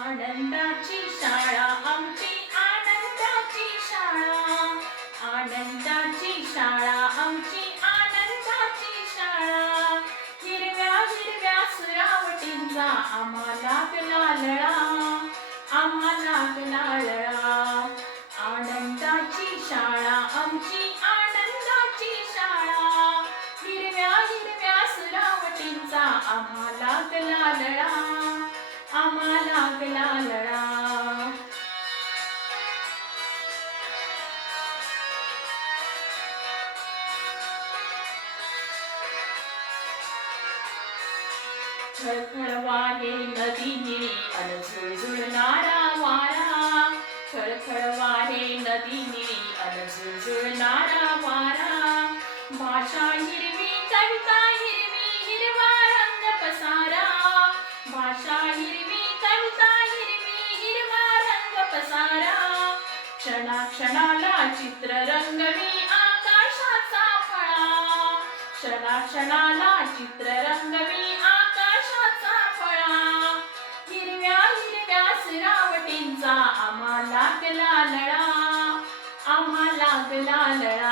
आनंदाची शाळा आमची आनंदाची शाळा आनंदाची शाळा आमची आनंदाची शाळा हिरव्या हिरव्या सुरावटींचा आम्हाला सुरावटींचा आम्हाला लालळा आम्हाला लालळा. खळखळ नदीने अन झुळझुळणारा वारा. खळखळ वाहे अन झुळझुळणारा वारा. भाषा हिरवी कविता आशा हिरवी कविता हिरवी हिरवा रंग पसारा. क्षणा क्षणाला चित्र रंगवी आकाशाचा फळा. क्षणा क्षणाला चित्र रंगवी आकाशाचा फळा. हिरव्या हिरव्या सिरावटींचा आम्हाला लळा. आम्हाला लळा.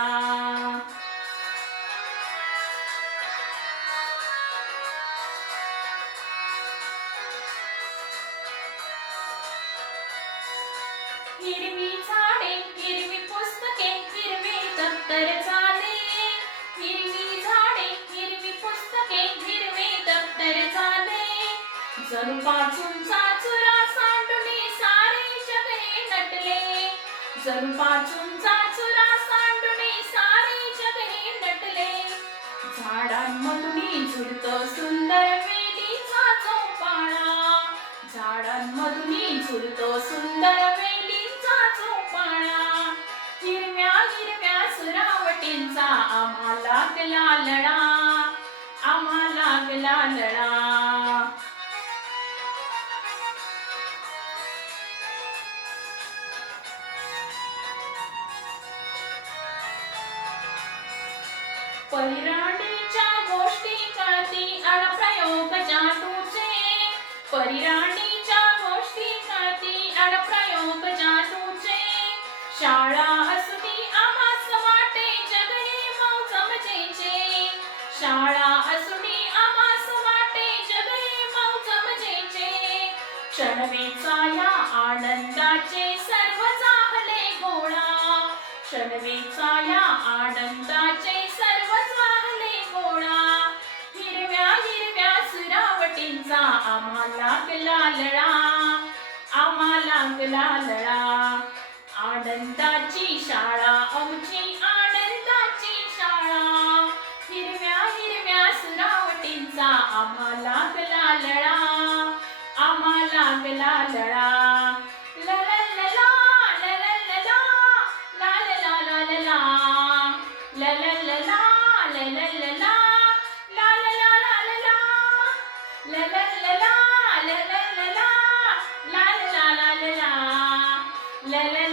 हिरवी झाडे हिरवी पुस्तके हिरवी दप्तर झाले. हिरवी झाडे हिरवी पुस्तके हिरवी दप्तर झाले. जणू पाचून चुरा सांडुनी सारे जग हे नटले. जणू पाचून चुरा सांडुनी सारे जग हे नटले. झाडांमधून झुडत सुंदर वेलीचा चोपाळा. झाडांमधून झुलतो सुंदर वेलीचा सुरावटींचा आम्हाला लालळा आम्हाला लढा परिराणीच्या गोष्टी क्षणवेचा या आनंदाचे सर्व वाहले गोळा हिरव्या हिरव्या सुरावटींचा आम्हाला लळा. आम्हाला लळा. आनंदाची शाळा आमची आनंदाची शाळा. हिरव्या हिरव्या सुरावटींचा आम्हाला लळा. आम्हाला लालळा la, la.